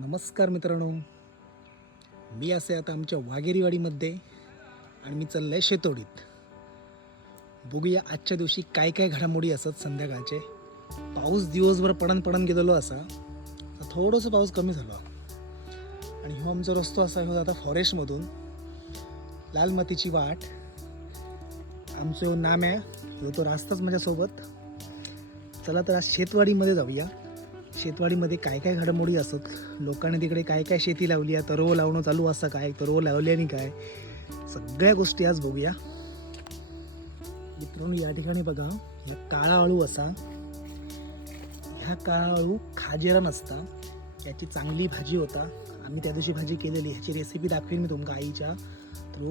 नमस्कार मित्रांनो. मी असे आता आमच्या वाघेरीवाडीमध्ये आणि मी चाललं आहे शेतोडीत. बघूया आजच्या दिवशी काय काय घडामोडी असत संध्याकाळचे. पाऊस दिवसभर पडण पडण गेलेलो असा तर थोडंसं पाऊस कमी झाला. आणि हो आमचा रस्तो असा हो आता फॉरेस्टमधून. लाल मातीची वाट. आमचं नाम आहे तो रास्ताच माझ्यासोबत. चला तर आज शेतवाडीमध्ये जाऊया. शेतवाडीमध्ये काय काय घडामोडी असत? लोकांनी तिकडे काय काय शेती लावली आहे? तरव लावणं चालू असं काय? तरव लावल्याने काय? सगळ्या गोष्टी आज बघूया. मित्रांनो या ठिकाणी बघा या काळा अळू असा. ह्या काळा आळू खाजेरा नसता. याची चांगली भाजी होता. आम्ही त्या दिवशी भाजी केलेली. ह्याची रेसिपी दाखवेन मी तुमका आईच्या थ्रू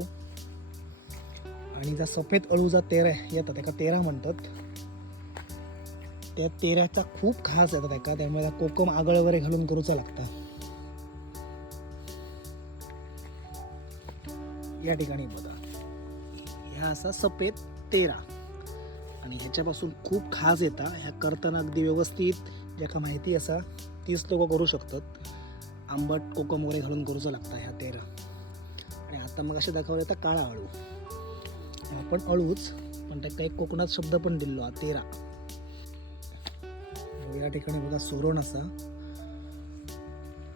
आणि जा सफेद अळू जा तेरा येतात एका तेरा म्हणतात. त्या तेऱ्याचा खूप खास येतात एका त्यामुळे त्या कोकम आगळ वगैरे घालून करूचा लागता. या ठिकाणी बघा. ह्या असा सफेद तेरा. आणि ह्याच्यापासून खूप खास येता ह्या करताना अगदी व्यवस्थित ज्याका माहिती असा तीच लोक करू शकतात. आंबट कोकम वगैरे घालून करूचा लागता ह्या तेरा. आणि आता मग असे दाखवले आता काळा अळू. आपण अळूच पण त्या काही कोकणात शब्द पण दिलो हा या ठिकाणी बघा सोरण असा.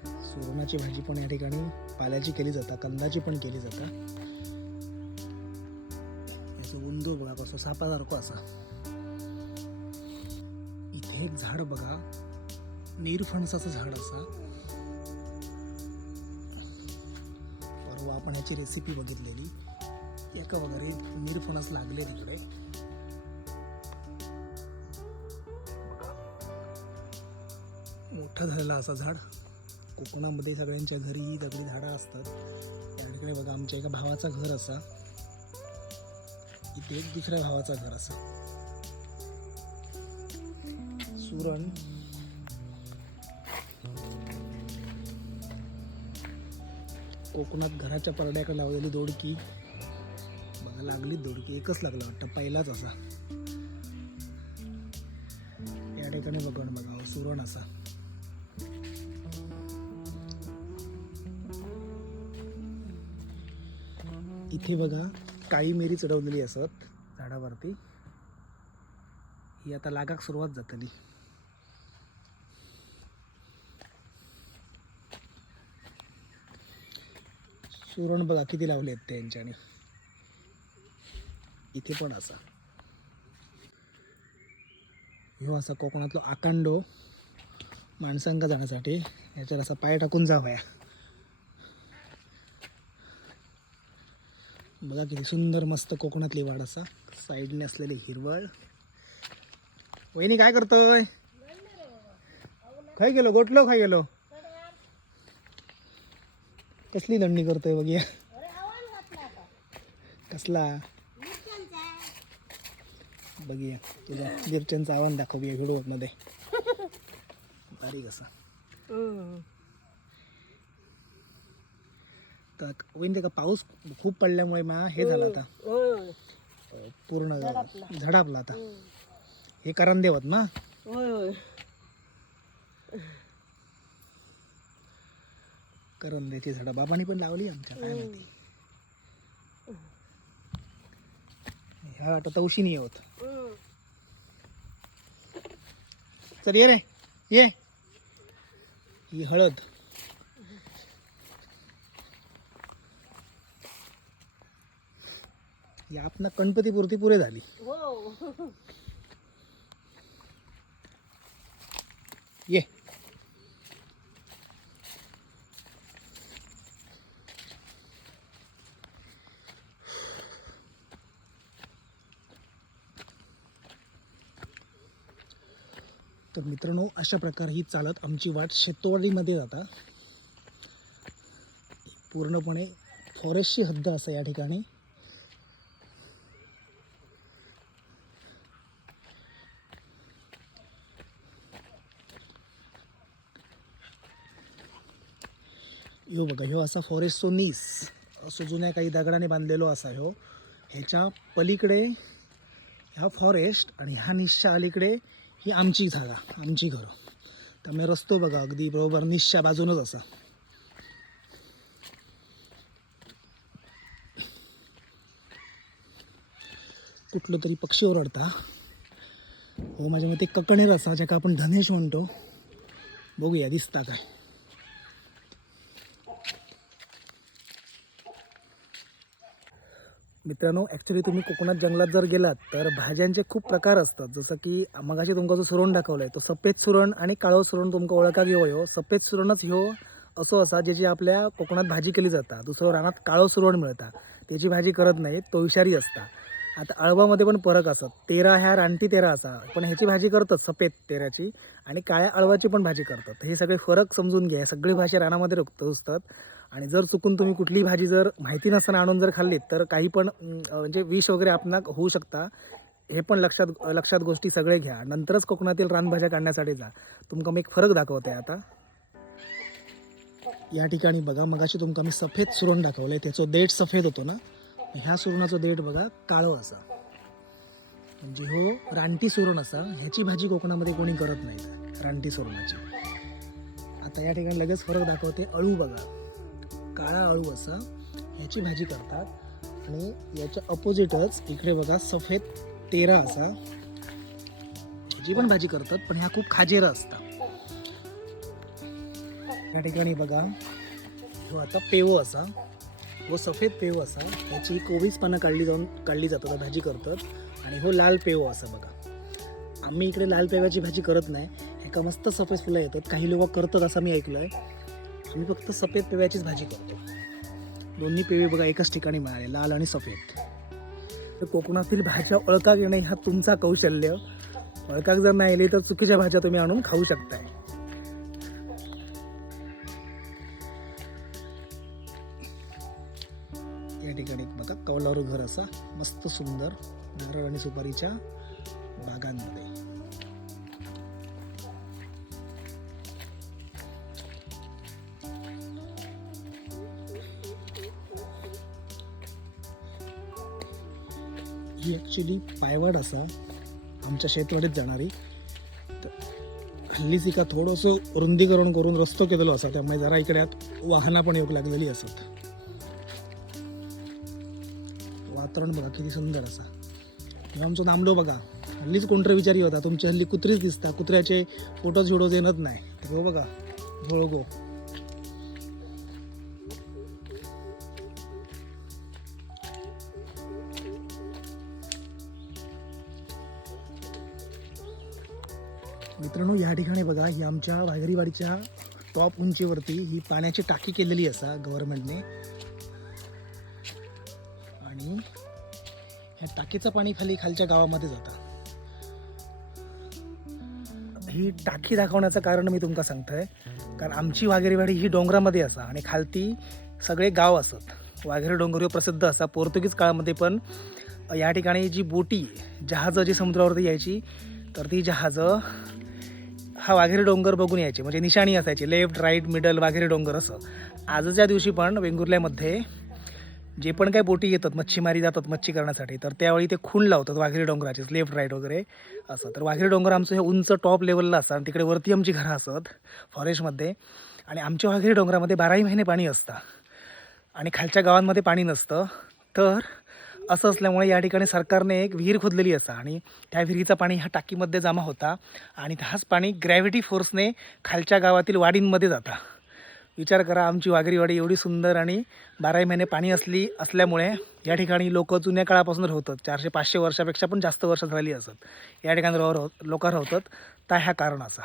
सोरणाची भाजी पण या ठिकाणी पाल्याची केली जाता कंदाची पण केली जाता. याचं उंदो बघा कसं सापासारखं असा. इथे एक झाड बघा नीरफणसाचं झाड असा. परवा आपण ह्याची रेसिपी बघितलेली. एका वगैरे नीरफणस लागले तिकडे. मोठा झालेला असा झाड. कोकणामध्ये सगळ्यांच्या घरी ही दगडी झाडं असतात. त्या ठिकाणी बघा आमच्या एका भावाचा घर असा. इथे एक दुसऱ्या भावाचा घर असा. सुरण. कोकणात घराच्या परड्याकडे लावलेली दोडकी. बघा लागली दोडकी. एकच लागला वाटतं. पहिलाच असा. या ठिकाणी बघा बघा सुरण असा. इथे बघा काळी मिरी चढवलेली असत झाडावरती. ही आता लागाक सुरुवात जातली. सुरण बघा किती लावले आहेत त्यांच्याने इथे पण असा. ह्यो असा कोकणातलो आकांडो माणसांका जाण्यासाठी याच्यावर असा पाय टाकून जावया बघा किती सुंदर मस्त कोकणातली वाड असा. साईडने असलेली हिरवळ. वहिनी काय करतोय? खाय गेलो गोटलो खाय गेलो. कसली दंडी करतोय बघूया. कसला? बघूया तुझ्या मिरच्यांचं आव्हान दाखवूया व्हिडिओमध्ये बारीक असा. तर वहिनी का पाऊस खूप पडल्यामुळे मा हे झालं आता. अं, पूर्ण झडापला. आता. हे कारण देवत ना? करंद्याची झाडं. बाबांनी पण लावली आमच्या काय माहिती. ह्या आता तवशी नाही होत. चल ये रे. ये. ही हळद. ही आपणा गणपतीपुरती पुरे झाली. ये. तर मित्रांनो अशा प्रकारे ही चालत आमची वाट शेतवाडीमध्ये जाता. पूर्णपणे फॉरेस्टची हद्द असं या ठिकाणी ह्यो बघा ह्यो असा फॉरेस्टचो नीस असो जुन्या काही दगडाने बांधलेलो असा ह्यो ह्याच्या पलीकडे ह्या फॉरेस्ट आणि ह्या निसच्या अलीकडे ही आमची जागा आमची घरं. त्यामुळे रस्तो बघा अगदी बरोबर निसच्या बाजूनच असा. कुठलं तरी पक्षी ओरडता. हो माझ्या मते ककणेर असा ज्याका आपण धनेश म्हणतो. बघूया दिसता काय. मित्रांनो ॲक्च्युली तुम्ही कोकणात जंगलात जर गेलात तर भाज्यांचे खूप प्रकार असतात. जसं की मगाशी तुमका जो सुरण दाखवलाय तो सफेद सुरण आणि काळो सुरण तुमका ओळखा घेऊ हो. सफेद सुरणच ह्यो असो असा ज्याची आपल्या कोकणात भाजी केली जाता. दुसरं रानात काळो सुरण मिळता. त्याची भाजी करत नाहीत तो विषारी असता. आता अळवामध्ये पण फरक असत तेरा ह्या रानटी तेरा असा. पण ह्याची भाजी करतात सफेद तेराची आणि काळ्या अळवाची पण भाजी करतात. हे सगळे फरक समजून घ्या. सगळी भाषा रानामध्ये रुजतात. असतात आणि जर चुकून तुम्ही कुठली भाजी जर माहिती नसताना आणून जर खाल्लीत तर काही पण म्हणजे विष वगैरे आपणाक होऊ शकता. हे पण लक्षात लक्षात गोष्टी सगळे घ्या. नंतरच कोकणातील रानभाज्या काढण्यासाठी जा. तुमका मी एक फरक दाखवते आता. या ठिकाणी बघा मगाशी तुमका मी सफेद सुरण दाखवलंय. त्याचं देठ सफेद होतो ना? ह्या सुरणाचं देठ बघा काळं असा. म्हणजे हो रानटी सुरण असा. ह्याची भाजी कोकणामध्ये कोणी करत नाही. रानटी सुरणाची आता या ठिकाणी लगेच फरक दाखवते. अळू बघा. काळा आळू असा ह्याची भाजी करतात. आणि याच्या अपोजिटच इकडे बघा सफेद तेरा असा. ह्याची पण भाजी करतात पण ह्या खूप खाजेरा असतात. या ठिकाणी बघा तो आता पेव असा व सफेद पेव असा ह्याची कोवीस पानं काढली जाऊन काढली जातात भाजी करतात. आणि हो लाल पेव असा बघा. आम्ही इकडे लाल पेवाची भाजी करत नाही. एका मस्त सफेद फुलं येतात. काही लोक करतात असं मी ऐकलं आहे मी फक्त सफेद पेव्याचीच भाजी करतो. दोन्ही पेवे बघा एकाच ठिकाणी मिळाले लाल आणि सफेद. तर कोकणातील भाज्या ओळखा घेणे हा तुमचा कौशल्य. ओळखाक जर नाही आली तर चुकीच्या भाज्या तुम्ही आणून खाऊ शकताय. या ठिकाणी बघा कौलारू घर असा मस्त सुंदर नारळ आणि सुपारीच्या बागांमध्ये. ही ॲक्च्युली पायवाड असा आमच्या शेतवाडीत जाणारी. तर हल्लीच एका थोडंसं रुंदीकरण करून रस्तो केलेलो असा त्यामुळे जरा इकडे आत वाहना पण येऊ लागलेली असत. वातावरण बघा किती सुंदर असा. हे आमचं नामलो बघा हल्लीच कोणतरी विचारी होता तुमची हल्ली कुत्रीच दिसता कुत्र्याचे फोटोज व्हिडिओज येणत नाही. हो बघा गोळगो मित्रांनो या ठिकाणी बघा ही आमच्या वाघरीवाडीच्या टॉप उंचीवरती ही पाण्याची टाकी केलेली असा गव्हर्नमेंटने आणि ह्या टाकीचं पाणी खाली खालच्या गावामध्ये जातं. ही टाकी दाखवण्याचं कारण मी तुमका सांगतोय. कारण आमची वाघेरीवाडी ही डोंगरामध्ये असा आणि खालती सगळे गाव असत. वाघेरी डोंगर प्रसिद्ध असा पोर्तुगीज काळामध्ये पण या ठिकाणी जी बोटी जहाजं जी समुद्रावरती यायची तर ती जहाजं हा वाघेरी डोंगर बघून यायचे. म्हणजे निशाणी असायची. लेफ्ट राईट मिडल वाघेरी डोंगर असं. आजच्या दिवशी पण वेंगुर्ल्यामध्ये जे पण काही बोटी येतात मच्छीमारी जातात मच्छी करण्यासाठी तर त्यावेळी ते खूण लावतात वाघेरी डोंगराचे लेफ्ट राईट वगैरे असं. तर वाघेरी डोंगर आमचं हे उंच टॉप लेवलला असतं आणि तिकडे वरती आमची घरं असत फॉरेस्टमध्ये. आणि आमच्या वाघेरी डोंगरामध्ये बाराही महिने पाणी असतं. आणि खालच्या गावांमध्ये पाणी नसतं. तर असं असल्यामुळे या ठिकाणी सरकारने एक विहीर खोदलेली असा आणि त्या विहिरीचा पाणी ह्या टाकीमध्ये जमा होता आणि हाच पाणी ग्रॅव्हिटी फोर्सने खालच्या गावातील वाडींमध्ये जाता. विचार करा आमची वाघरीवाडी एवढी सुंदर आणि बाराही महिने पाणी असली असल्यामुळे या ठिकाणी लोक जुन्या काळापासून राहतात. चारशे पाचशे वर्षापेक्षा पण जास्त वर्ष झाली असत. या ठिकाणी राह लोक राहतात. त्या ह्या कारण असा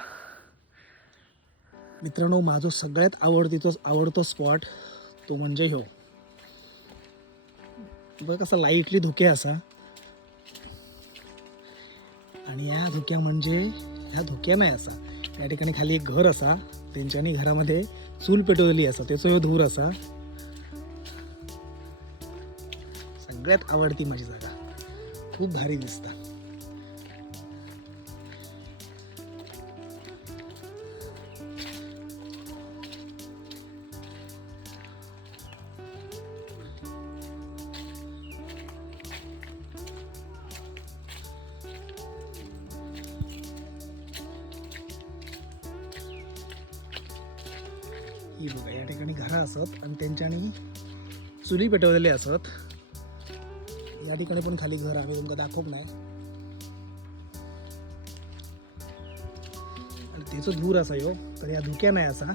मित्रांनो माझं सगळ्यात आवडतीतो आवडतो स्पॉट तो म्हणजे ह्यो. बघ कसा लाईटली धुके असा. आणि या धुक्या म्हणजे ह्या धुक्या नाही असा. या ठिकाणी खाली एक घर असा. त्यांच्यानी घरामध्ये चूल पेटवलेली असा. त्याचा धूर असा. सगळ्यात आवडती माझी जागा. खूप भारी दिसता. ही बघा या ठिकाणी घरं असत आणि त्यांच्यानी चुली पेटवलेली असत. या ठिकाणी पण खाली घर आम्ही तुमका दाखवत नाही. आणि त्याचं धूर असा यो तर या धुक्या नाही असा.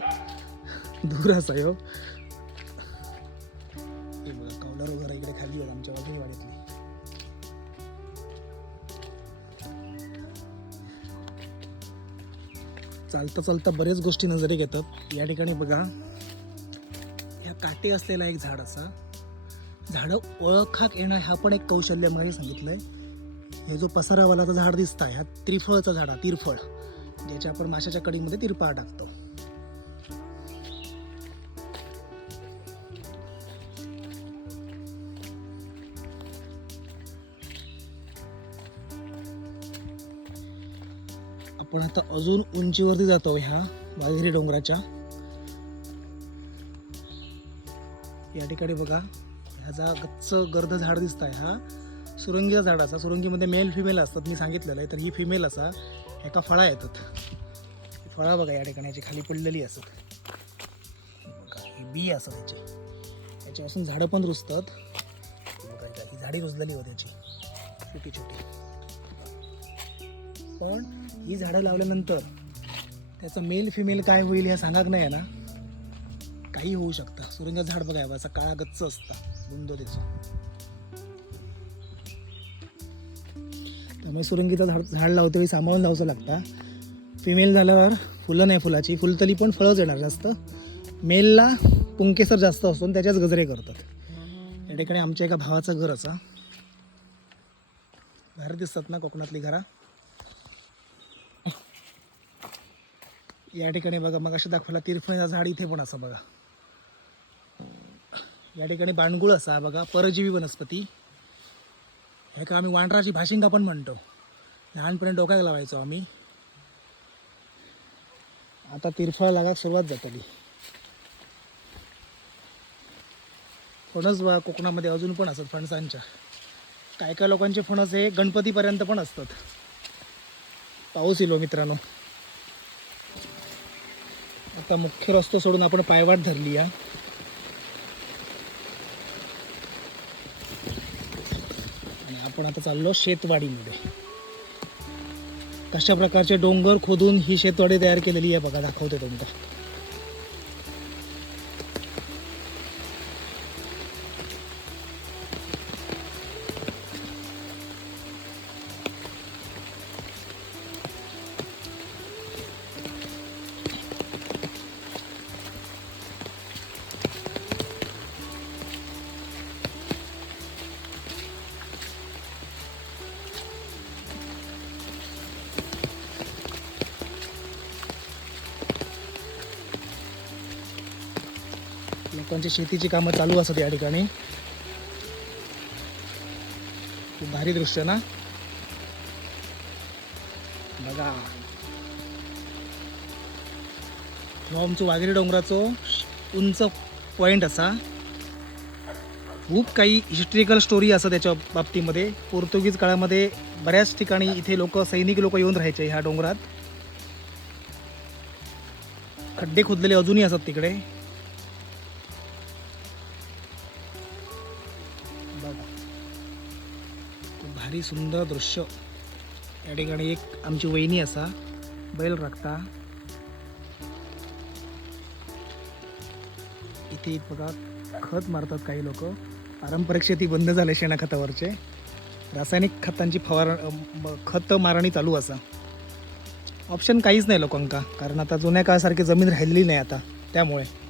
धूर असा यो. कौलर बघा इकडे खाली होत आमच्या वाघेवाडीतली चालता चालता बरेच गोष्टी नजरेत येतात. या ठिकाणी बघा ह्या काटे असलेला एक झाड असा. झाडं ओळखाक येणं हा पण एक कौशल्यामध्ये सांगितलं सांगितलंय. हे जो पसरावालाचं झाड दिसता ह्या त्रिफळचं झाड हा तिरफळ ज्याच्या आपण माशाच्या कडीमध्ये तिरपाळ टाकतो. आपण आता अजून उंचीवरती जातो ह्या वाघेरी डोंगराच्या. या ठिकाणी बघा ह्याचा गच्च गर्द झाड दिसत आहे हा. सुरंगीचा झाड असा. सुरंगीमध्ये मेल फिमेल असतात मी सांगितलेलं आहे. तर ही फिमेल असा. एका फळा येतात. फळा बघा या ठिकाणी याची खाली पडलेली असत बघा ही बी असत याची. याच्यापासून झाडं पण रुजतात. ही बघा ही झाडी रुजलेली होती याची. छोटी छोटी पण ही झाडं लावल्यानंतर त्याचं मेल फिमेल काय होईल हे सांगाक नाही आहे ना. काही होऊ शकतं. सुरंग झाड बघा असा काळा गच्च असता. बुंद त्याचं. त्यामुळे सुरंगीचं झाड झाड लावते वेळी सांभाळून लावचं लागता. फिमेल झाल्यावर फुलं नाही फुलाची. फुलतली पण फळच येणार जास्त. मेलला पुंकेसर जास्त असतो आणि त्याच्याच गजरे करतात. या ठिकाणी आमच्या एका भावाचं घर असा. घर दिसतात ना कोकणातली घरा? या ठिकाणी बघा मग अशा दाखवला तिरफळीचा झाड इथे पण असं बघा. या ठिकाणी बांडगुळ असा बघा परजीवी वनस्पती. हे का आम्ही वांडराची भाशिंगा पण म्हणतो. लहानपणी डोक्यात लावायचो आम्ही. आता तिरफळ लागाक सुरुवात जातली फणस बा कोकणामध्ये अजून पण असतात फणसांच्या. काय काय लोकांचे फणस हे गणपतीपर्यंत पण असतात. पाऊस येलो हो मित्रांनो. आता मुख्य रस्तो सोडून आपण पायवाट धरली या आणि आपण आता चाललो शेतवाडीमध्ये. कशा प्रकारचे डोंगर खोदून ही शेतवाडी तयार केलेली आहे बघा दाखवते तुमका लोकांची शेतीची कामं चालू असतात या ठिकाणी. खूप भारी दृश्य ना? बघा. हो आमचं वाघेरी डोंगराचो उंच पॉइंट असा. खूप काही हिस्ट्रिकल स्टोरी असं त्याच्या बाबतीमध्ये. पोर्तुगीज काळामध्ये बऱ्याच ठिकाणी इथे लोक सैनिक लोक येऊन राहायचे ह्या डोंगरात. खड्डे खोदलेले अजूनही असतात तिकडे. भारी सुंदर दृश्य. या ठिकाणी एक आमची वहिनी असा बैल राखता. इथे बघा खत मारतात काही लोक. पारंपरिक शेती बंद झाले शेणाखतावरचे रासायनिक खतांची फवार खत मारणी चालू असा. ऑप्शन काहीच नाही लोकांका कारण आता जुन्या काळासारखी जमीन राहिलेली नाही आता त्यामुळे.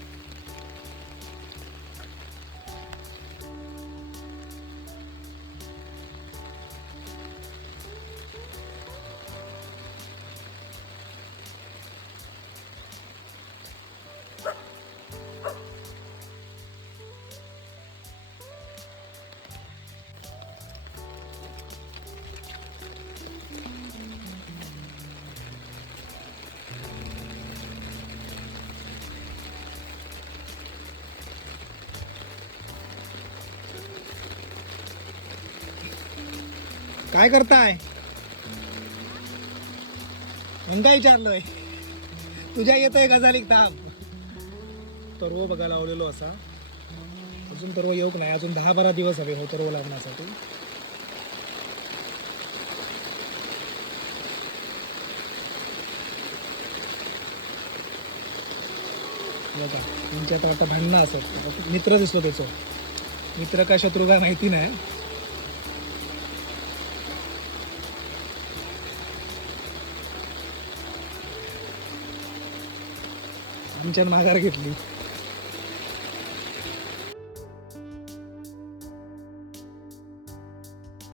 काय करताय? मग काय विचारलोय? तुझ्या येतोय गजालिक ताप तरव बघा लावलेलो असा. अजून तरव येऊक नाही अजून दहा बारा दिवस हवे हो तरव लागण्यासाठी. बघा तर आता भांडणं असत मित्र दिसतो त्याचो. मित्र का शत्रू काय माहिती नाही. सिंचन माघार घेतली.